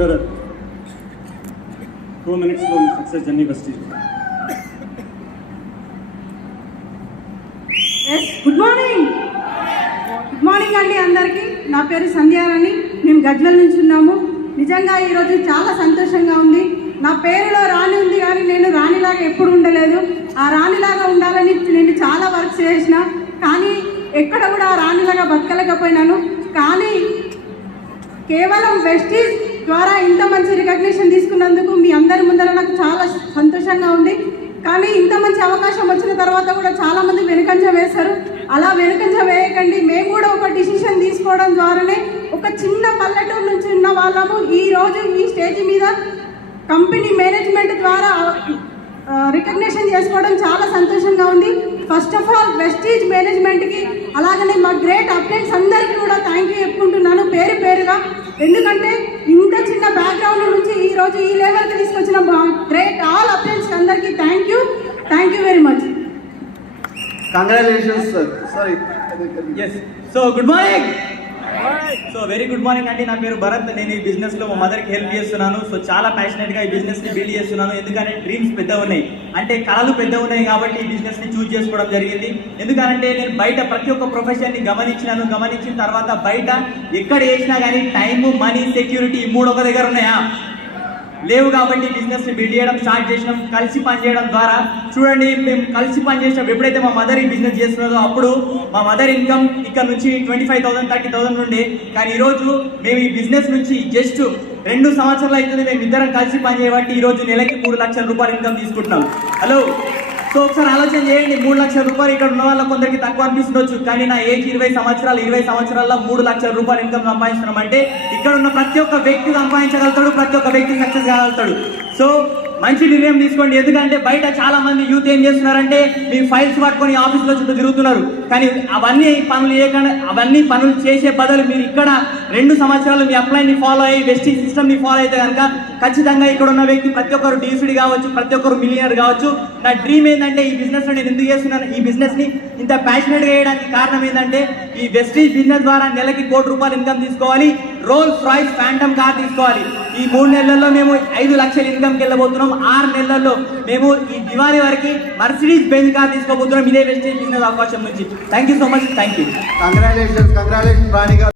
together 2 minutes to success journey Vestige. Yes, good morning. Good morning అండి అందరికీ. నా పేరు సంధ్యారాణి. మేము గజ్వెల్ నుంచి ఉన్నాము. నిజంగా ఈరోజు చాలా సంతోషంగా ఉంది. నా పేరులో రాణి ఉంది కానీ నేను రాణిలాగా ఎప్పుడు ఉండలేదు. ఆ రాణిలాగా ఉండాలని నేను చాలా వర్క్ చేసిన, కానీ ఎక్కడ కూడా ఆ రాణిలాగా బతకలేకపోయినాను. కానీ కేవలం వెస్టీజ్ ద్వారా ఇంత మంచి రికగ్నిషన్ తీసుకున్నందుకు మీ అందరి ముందర నాకు చాలా సంతోషంగా ఉంది. కానీ ఇంత మంచి అవకాశం వచ్చిన తర్వాత కూడా చాలామంది వెనుకంజ వేశారు. అలా వెనుకంజ వేయకండి. మేము కూడా ఒక డిసిషన్ తీసుకోవడం ద్వారానే ఒక చిన్న పల్లెటూరు నుంచి ఉన్న వాళ్ళము ఈరోజు ఈ స్టేజ్ మీద కంపెనీ మేనేజ్మెంట్ ద్వారా రికగ్నిషన్ చేసుకోవడం చాలా సంతోషంగా ఉంది. ఫస్ట్ ఆఫ్ ఆల్ వెస్టీజ్ మేనేజ్మెంట్కి, అలాగనే మా గ్రేట్ అప్లైన్స్ అందరికీ కూడా థ్యాంక్ యూ చెప్పుకుంటున్నాను పేరు పేరుగా. ఎందుకంటే ఇంత చిన్న బ్యాక్గ్రౌండ్ నుంచి ఈరోజు ఈ లెవెల్కి తీసుకొచ్చిన గ్రేట్ ఆల్ అప్లైన్స్ అందరికీ thank you very much. Congratulations, sir. Sorry. Yes. So good morning. So very good morning అండి. నా పేరు భరత్. నేను ఈ బిజినెస్ లో మా మదర్కి హెల్ప్ చేస్తున్నాను. సో చాలా ప్యాషనెట్ గా ఈ బిజినెస్ ని బిల్డ్ చేస్తున్నాను. ఎందుకంటే డ్రీమ్స్ పెద్ద ఉన్నాయి, అంటే కళలు పెద్ద ఉన్నాయి కాబట్టి ఈ బిజినెస్ ని చూస్ చేసుకోవడం జరిగింది. ఎందుకంటే నేను బయట ప్రతి ఒక్క ప్రొఫెషన్ ని గమనించిన తర్వాత బయట ఎక్కడ చేసినా కానీ టైం, మనీ, సెక్యూరిటీ ఈ మూడు ఒక దగ్గర ఉన్నాయా? లేవు. కాబట్టి బిజినెస్ ని బిల్డ్ చేయడం స్టార్ట్ చేసినాం. కలిసి పనిచేయడం ద్వారా చూడండి, మేము కలిసి పనిచేసినప్పుడు ఎప్పుడైతే మా మదర్ ఈ బిజినెస్ చేస్తున్నదో అప్పుడు మా మదర్ ఇన్కమ్ ఇక్కడ నుంచి 25,000 30,000 నుండి, కానీ ఈరోజు మేము ఈ బిజినెస్ నుంచి జస్ట్ 2 సంవత్సరాలు అవుతుంది మేము ఇద్దరం కలిసి పనిచేయబట్టి ఈరోజు నెలకి 3 లక్షల రూపాయలు ఇన్కమ్ తీసుకుంటున్నాం. హలో, సో ఒకసారి ఆలోచన చేయండి. 3 లక్షల రూపాయలు ఇక్కడ ఉన్న వాళ్ళ కొందరికి తక్కువ అనిపిస్తుండొచ్చు, కానీ నా ఏజ్ 20 సంవత్సరాల్లో 3 లక్షల రూపాయలు ఇన్కమ్ సంపాదిస్తున్నాం అంటే ఇక్కడ ఉన్న ప్రతి ఒక్క వ్యక్తి సంపాదించగలుగుతాడు, ప్రతి ఒక్క వ్యక్తి సక్సెస్ కాగలుగుతాడు. సో మంచి నిర్ణయం తీసుకోండి. ఎందుకంటే బయట చాలా మంది యూత్ ఏం చేస్తున్నారంటే మీ ఫైల్స్ పట్టుకొని ఆఫీస్లో చుట్టూ తిరుగుతున్నారు, కానీ అవన్నీ పనులు చేసే బదులు మీరు ఇక్కడ 2 సంవత్సరాలు మీ అప్లైని ఫాలో అయ్యి వెస్టీజ్ సిస్టమ్ని ఫాలో అయితే కనుక ఖచ్చితంగా ఇక్కడ ఉన్న వ్యక్తి ప్రతి ఒక్కరు డీసీడీ కావచ్చు, ప్రతి ఒక్కరు మిలియనర్ కావచ్చు. నా డ్రీమ్ ఏంటంటే ఈ బిజినెస్ నేను ఎందుకు చేస్తున్నాను, ఈ బిజినెస్ ని ఇంత ప్యాషనెట్గా చేయడానికి కారణం ఏంటంటే ఈ వెస్టీజ్ బిజినెస్ ద్వారా నెలకి 1 కోటి రూపాయలు ఇన్కమ్ తీసుకోవాలి, రోల్స్ రాయ్స్ ఫ్యాంటమ్ కార్ తీసుకోవాలి. ఈ 3 నెలల్లో మేము 5 లక్షల ఇన్కమ్కి వెళ్ళబోతున్నాం. 6 నెలల్లో మేము ఈ దివాళీ వరకు మర్సిడీస్ బెంజ్ కార్ తీసుకోబోతున్నాం ఇదే వెస్టీజ్ బిజినెస్ అవకాశం నుంచి. Thank you so much. Thank you. Congratulations, రాణి గారు.